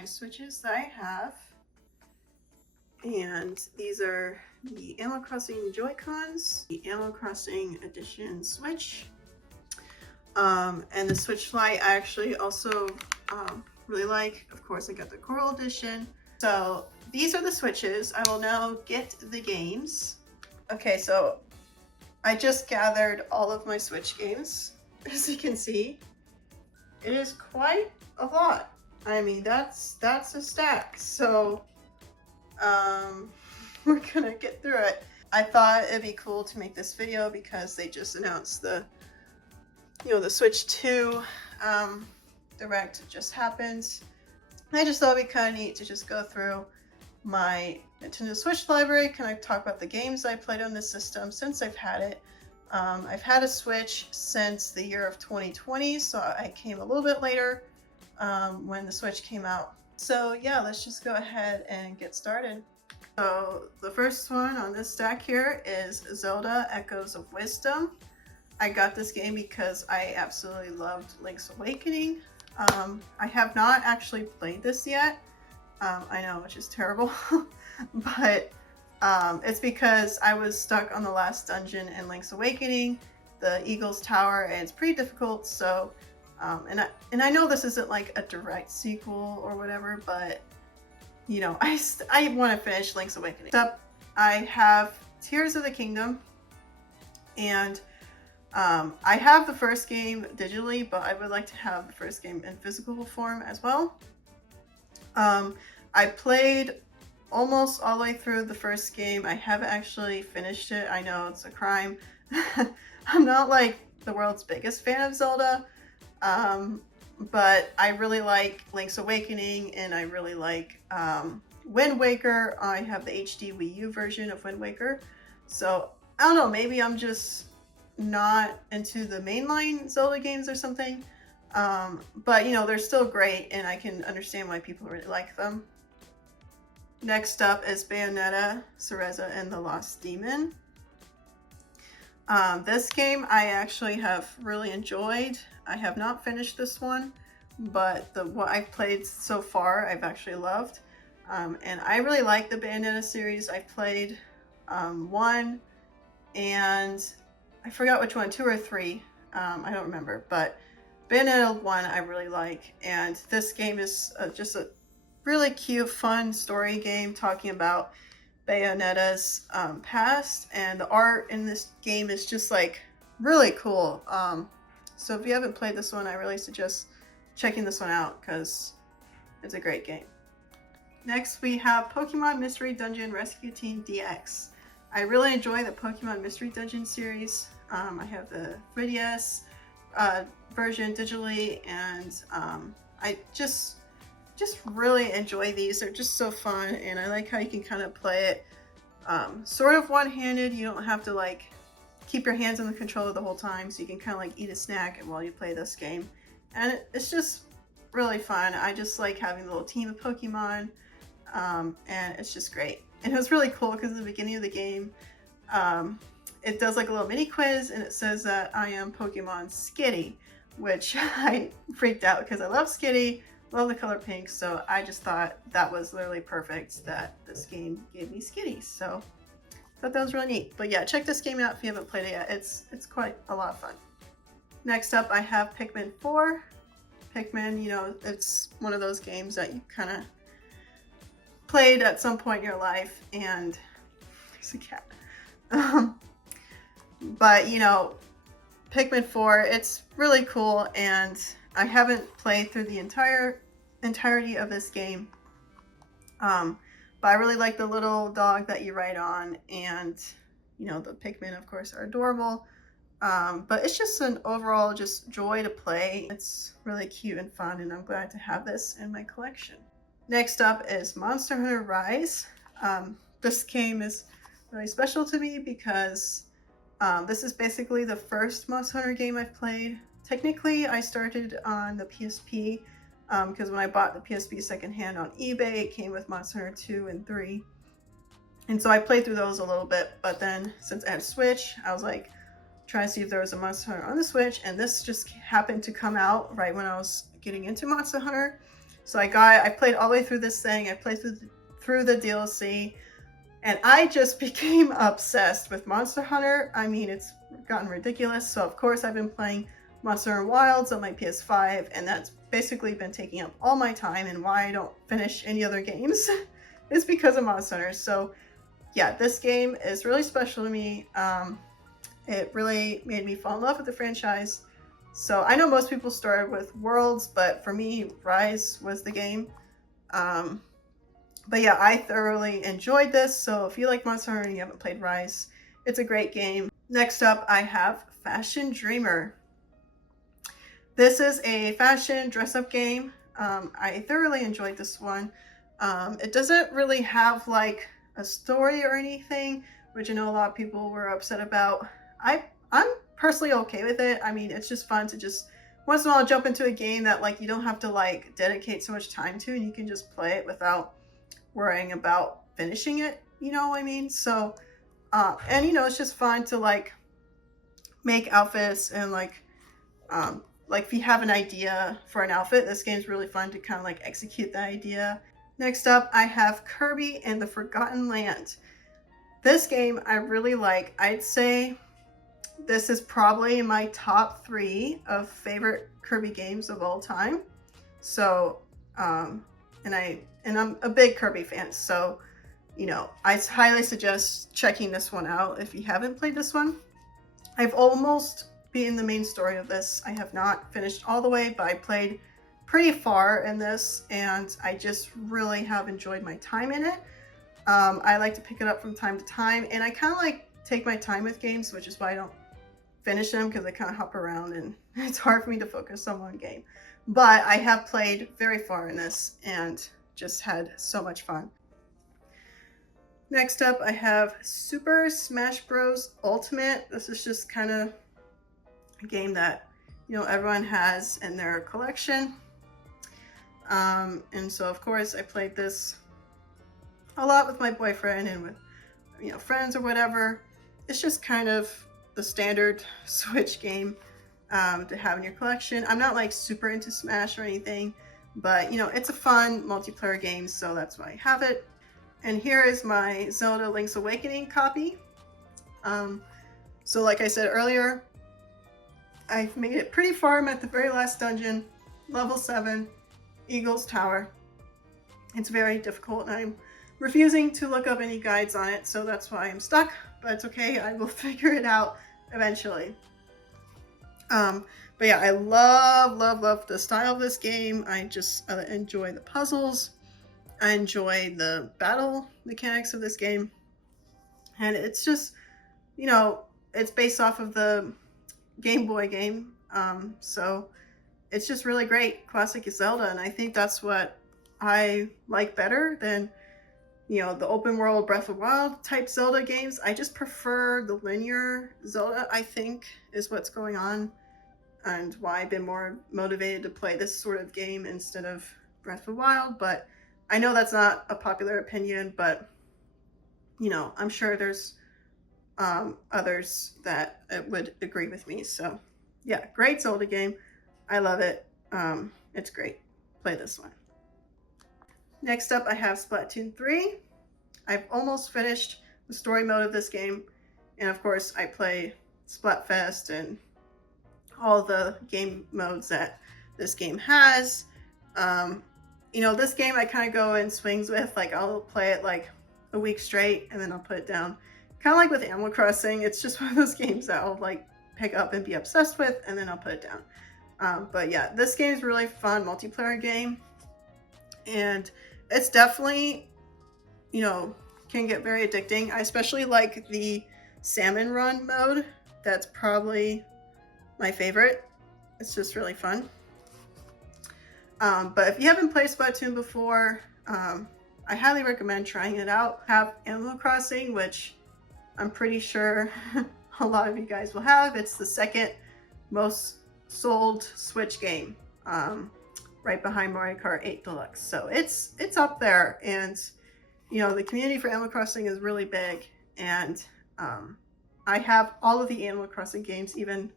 my Switches that I have. And these are the Animal Crossing Joy-Cons, the Animal Crossing Edition Switch. And the Switch Lite I actually also really like. Of course, I got the Coral Edition. So these are the Switches. I will now get the games. Okay, so I just gathered all of my Switch games. As you can see, it is quite a lot. I mean, that's a stack. So we're gonna get through it. I thought it'd be cool to make this video because they just announced the Switch 2 Direct just happened. I just thought it'd be kind of neat to just go through my Nintendo Switch library, kind of talk about the games I played on this system since I've had it. I've had a Switch since the year of 2020, so I came a little bit later when the Switch came out. So yeah, let's just go ahead and get started. So the first one on this stack here is Zelda Echoes of Wisdom. I got this game because I absolutely loved Link's Awakening. I have not actually played this yet. I know, which is terrible, but it's because I was stuck on the last dungeon in Link's Awakening, the Eagle's Tower, and it's pretty difficult. So, and I know this isn't like a direct sequel or whatever, but you know, I want to finish Link's Awakening. Next up, I have Tears of the Kingdom, and I have the first game digitally, but I would like to have the first game in physical form as well. I played almost all the way through the first game. I haven't actually finished it. I know it's a crime. I'm not like the world's biggest fan of Zelda, but I really like Link's Awakening, and I really like Wind Waker. I have the HD Wii U version of Wind Waker. So I don't know, maybe I'm just not into the mainline Zelda games or something. But you know, they're still great, and I can understand why people really like them. Next up is Bayonetta, Cereza, and the Lost Demon. This game I actually have really enjoyed. I have not finished this one, but what I've played so far I've actually loved. And I really like the Bayonetta series. I've played 1 and I forgot which one, 2 or 3. I don't remember, but Bayonetta 1 I really like, and this game is just a really cute, fun story game talking about Bayonetta's past, and the art in this game is just like really cool. So if you haven't played this one, I really suggest checking this one out because it's a great game. Next we have Pokemon Mystery Dungeon Rescue Team DX. I really enjoy the Pokemon Mystery Dungeon series. I have the 3DS version digitally, and I just really enjoy these. They're just so fun, and I like how you can kind of play it sort of one-handed. You don't have to like keep your hands on the controller the whole time, so you can kind of like eat a snack while you play this game, and it's just really fun. I just like having a little team of Pokemon, and it's just great. And it was really cool because at the beginning of the game, it does like a little mini quiz, and it says that I am Pokemon Skitty, which I freaked out because I love Skitty, love the color pink, so I just thought that was literally perfect that this game gave me Skitty. So I thought that was really neat. But yeah, check this game out if you haven't played it yet. It's quite a lot of fun. Next up, I have Pikmin 4. Pikmin, you know, it's one of those games that you kind of played at some point in your life, and there's a cat. But you know, Pikmin 4, it's really cool, and I haven't played through the entirety of this game. But I really like the little dog that you ride on, and you know, the Pikmin of course are adorable. But it's just an overall just joy to play. It's really cute and fun, and I'm glad to have this in my collection. Next up is Monster Hunter Rise. This game is really special to me because this is basically the first Monster Hunter game I've played. Technically, I started on the PSP because when I bought the PSP secondhand on eBay, it came with Monster Hunter 2 and 3. And so I played through those a little bit, but then since I had a Switch, I was like, trying to see if there was a Monster Hunter on the Switch, and this just happened to come out right when I was getting into Monster Hunter. So I played all the way through this thing. I played through the DLC, and I just became obsessed with Monster Hunter. I mean, it's gotten ridiculous. So of course I've been playing Monster Hunter Wilds on my PS5, and that's basically been taking up all my time. And why I don't finish any other games is because of Monster Hunter. So yeah, this game is really special to me. It really made me fall in love with the franchise. So I know most people started with Worlds, but for me, Rise was the game. But yeah, I thoroughly enjoyed this. So if you like Monster Hunter and you haven't played Rise, it's a great game. Next up, I have Fashion Dreamer. This is a fashion dress-up game. I thoroughly enjoyed this one. It doesn't really have like a story or anything, which I know a lot of people were upset about. I'm personally okay with it. I mean, it's just fun to just once in a while jump into a game that like you don't have to like dedicate so much time to, and you can just play it without worrying about finishing it. You know what I mean? So, and you know, it's just fun to like make outfits and like if you have an idea for an outfit, this game's really fun to kind of like execute that idea. Next up, I have Kirby and the Forgotten Land. This game I really like. I'd say this is probably my top 3 of favorite Kirby games of all time. So, and I'm a big Kirby fan. So, you know, I highly suggest checking this one out if you haven't played this one. I've almost beaten the main story of this. I have not finished all the way, but I played pretty far in this, and I just really have enjoyed my time in it. I like to pick it up from time to time, and I kind of like take my time with games, which is why I don't finish them, because I kind of hop around and it's hard for me to focus on one game. But I have played very far in this and just had so much fun. Next up, I have Super Smash Bros. Ultimate. This is just kind of a game that, you know, everyone has in their collection. And so of course I played this a lot with my boyfriend and with, you know, friends or whatever. It's just kind of the standard Switch game to have in your collection. I'm not like super into Smash or anything, but you know, it's a fun multiplayer game, so that's why I have it. And here is my Zelda Link's Awakening copy. So like I said earlier, I've made it pretty far. I'm at the very last dungeon, level 7, Eagle's Tower. It's very difficult, and I'm refusing to look up any guides on it, so that's why I'm stuck, but it's okay, I will figure it out eventually. But yeah, I love the style of this game. I just enjoy the puzzles. I enjoy the battle mechanics of this game. And it's just, you know, it's based off of the Game Boy game. So it's just really great, classic Zelda. And I think that's what I like better than, you know, the open world Breath of the Wild type Zelda games. I just prefer the linear Zelda, I think, is what's going on, and why I've been more motivated to play this sort of game instead of Breath of the Wild. But I know that's not a popular opinion, but, you know, I'm sure there's others that would agree with me. So yeah, great Zelda game. I love it. It's great. Play this one. Next up, I have Splatoon 3. I've almost finished the story mode of this game. And of course, I play Splatfest and all the game modes that this game has. You know, this game I kind of go in swings with. Like, I'll play it like a week straight and then I'll put it down. Kind of like with Animal Crossing. It's just one of those games that I'll like pick up and be obsessed with, and then I'll put it down. But yeah, this game is really fun multiplayer game. And it's definitely, you know, can get very addicting. I especially like the salmon run mode. That's probably my favorite. It's just really fun. But if you haven't played Splatoon before, I highly recommend trying it out. Have Animal Crossing, which I'm pretty sure a lot of you guys will have. It's the second most sold Switch game, right behind Mario Kart 8 Deluxe. So it's up there, and you know, the community for Animal Crossing is really big, and I have all of the Animal Crossing games, even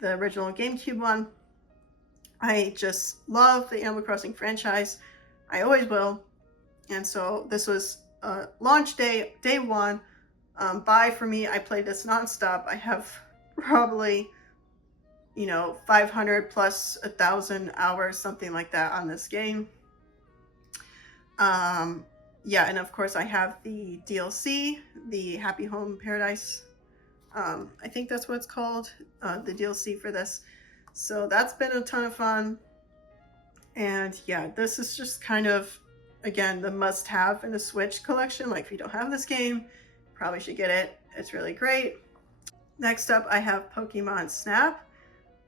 the original GameCube one. I just love the Animal Crossing franchise. I always will. And so this was launch day one. Buy for me. I played this nonstop. I have probably 500 plus 1,000 hours, something like that, on this game. Yeah, and of course I have the DLC, the Happy Home Paradise. I think that's what it's called, the DLC for this. So that's been a ton of fun. And yeah, this is just kind of, again, the must-have in the Switch collection. Like, if you don't have this game, probably should get it. It's really great. Next up, I have Pokemon Snap.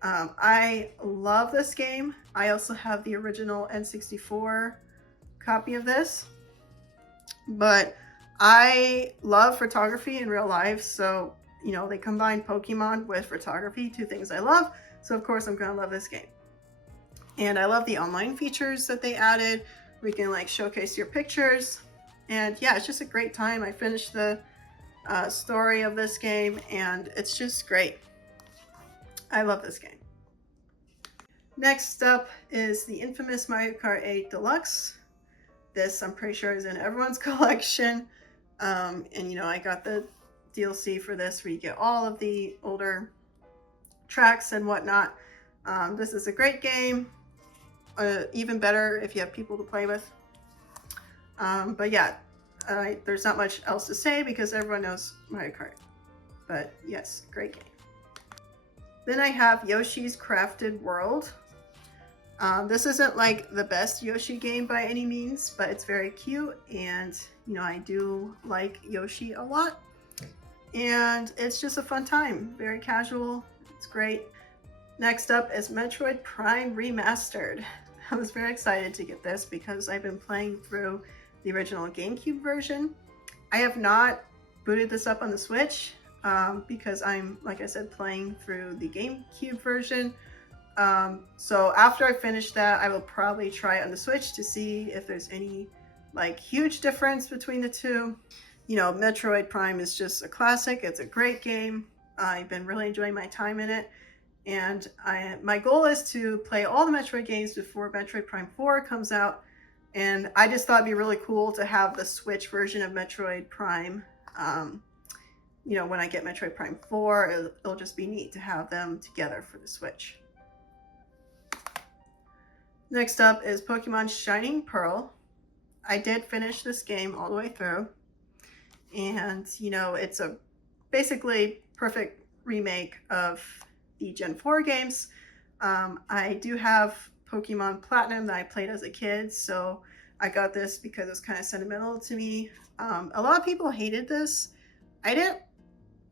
I love this game. I also have the original N64 copy of this. But I love photography in real life, so they combine Pokemon with photography, two things I love. So of course I'm gonna love this game. And I love the online features that they added. We can like showcase your pictures, and yeah, it's just a great time. I finished the story of this game, and it's just great. I love this game. Next up is the infamous Mario Kart 8 Deluxe. This, I'm pretty sure, is in everyone's collection. And I got the DLC for this, where you get all of the older tracks and whatnot. This is a great game. Even better if you have people to play with. But yeah, there's not much else to say because everyone knows Mario Kart. But yes, great game. Then I have Yoshi's Crafted World. This isn't like the best Yoshi game by any means, but it's very cute, and I do like Yoshi a lot, and it's just a fun time. Very casual. It's great. Next up is Metroid Prime Remastered. I was very excited to get this because I've been playing through the original GameCube version. I have not booted this up on the Switch because I'm, like I said, playing through the GameCube version. So after I finish that, I will probably try it on the Switch to see if there's any like huge difference between the two. Metroid Prime is just a classic. It's a great game. I've been really enjoying my time in it. And my goal is to play all the Metroid games before Metroid Prime 4 comes out. And I just thought it'd be really cool to have the Switch version of Metroid Prime. When I get Metroid Prime 4, it'll just be neat to have them together for the Switch. Next up is Pokemon Shining Pearl. I did finish this game all the way through. And, it's a basically perfect remake of the Gen 4 games. I do have Pokemon Platinum that I played as a kid, so I got this because it's kind of sentimental to me. A lot of people hated this. I didn't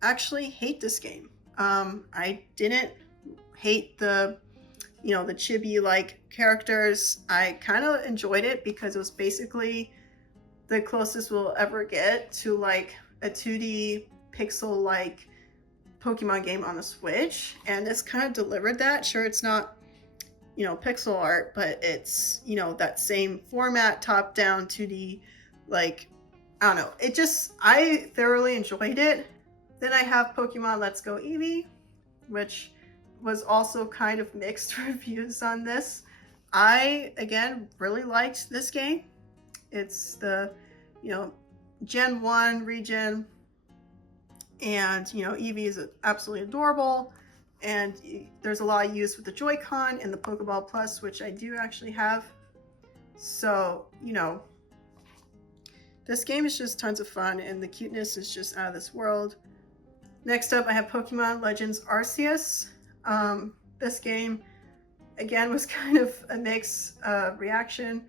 actually hate this game. I didn't hate the chibi-like characters. I kind of enjoyed it because it was basically the closest we'll ever get to like a 2D pixel-like Pokemon game on the Switch, and this kind of delivered that. Sure, it's not pixel art, but it's that same format, top-down 2D, like, I don't know. I thoroughly enjoyed it. Then I have Pokemon Let's Go Eevee, which was also kind of mixed reviews on this. I, again, really liked this game. It's the, Gen 1 region, and, Eevee is absolutely adorable, and there's a lot of use with the Joy-Con and the Pokeball Plus, which I do actually have. So, this game is just tons of fun, and the cuteness is just out of this world. Next up, I have Pokemon Legends Arceus. This game, again, was kind of a mixed reaction.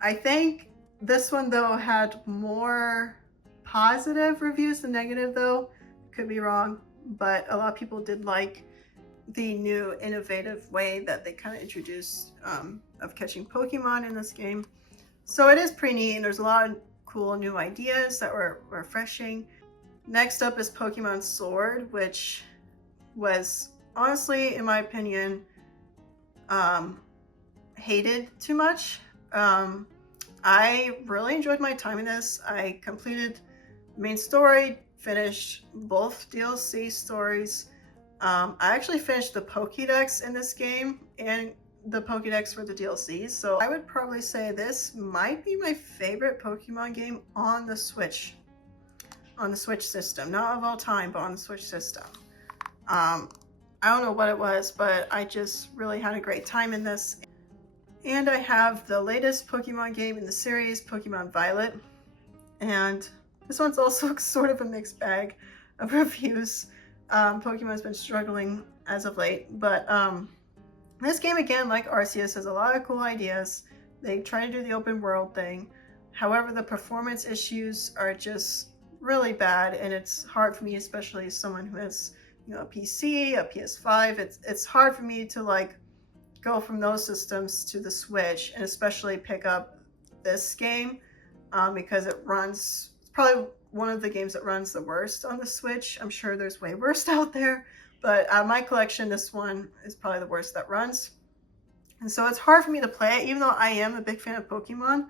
I think this one, though, had more positive reviews than negative, though. Could be wrong, but a lot of people did like the new innovative way that they kind of introduced of catching Pokemon in this game. So it is pretty neat, and there's a lot of cool new ideas that were refreshing. Next up is Pokemon Sword, which was honestly, in my opinion, hated too much. I really enjoyed my time in this. I completed the main story, finished both DLC stories. I actually finished the Pokédex in this game, and the Pokédex for the DLCs. So I would probably say this might be my favorite Pokemon game on the Switch system. Not of all time, but on the Switch system. I don't know what it was, but I just really had a great time in this. And I have the latest Pokemon game in the series, Pokemon Violet. And this one's also sort of a mixed bag of reviews. Pokemon's been struggling as of late, but this game, again, like Arceus, has a lot of cool ideas. They try to do the open world thing. However, the performance issues are just really bad, and it's hard for me, especially as someone who has, you know, a PC, a PS5. It's hard for me to like go from those systems to the Switch, and especially pick up this game because it runs. It's probably one of the games that runs the worst on the Switch. I'm sure there's way worse out there, but my collection, this one is probably the worst that runs. And so it's hard for me to play it, even though I am a big fan of Pokemon.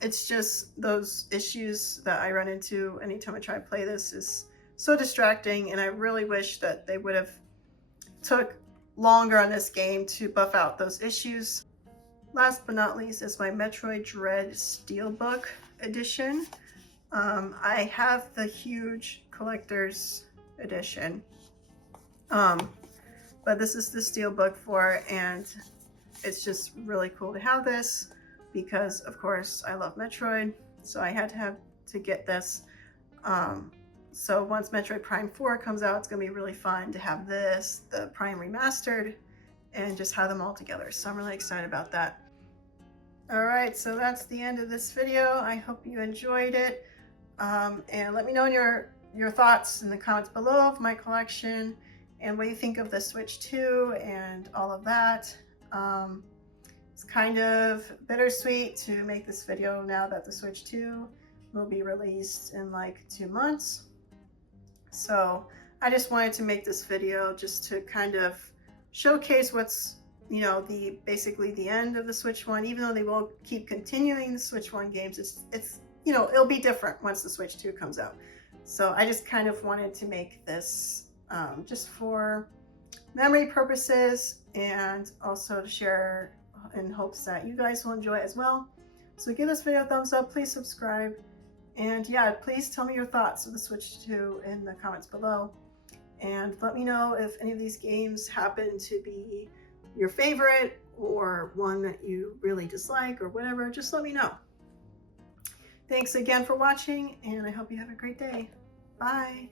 It's just those issues that I run into anytime I try to play this is so distracting, and I really wish that they would have took longer on this game to buff out those issues. Last but not least is my Metroid Dread Steelbook edition. I have the huge collector's edition, but this is the steelbook for it, and it's just really cool to have this because, of course, I love Metroid, so I had to get this. So once Metroid Prime 4 comes out, it's going to be really fun to have this, the Prime Remastered, and just have them all together. So I'm really excited about that. Alright, so that's the end of this video. I hope you enjoyed it. And let me know your thoughts in the comments below of my collection and what you think of the Switch 2 and all of that. It's kind of bittersweet to make this video now that the Switch 2 will be released in like 2 months. So I just wanted to make this video just to kind of showcase what's, you know, basically the end of the Switch 1. Even though they will keep continuing the Switch 1 games, it's you know, it'll be different once the Switch 2 comes out. So I just kind of wanted to make this just for memory purposes, and also to share in hopes that you guys will enjoy it as well. So give this video a thumbs up, please subscribe, and yeah, please tell me your thoughts of the Switch 2 in the comments below. And let me know if any of these games happen to be your favorite or one that you really dislike or whatever. Just let me know. Thanks again for watching, and I hope you have a great day. Bye.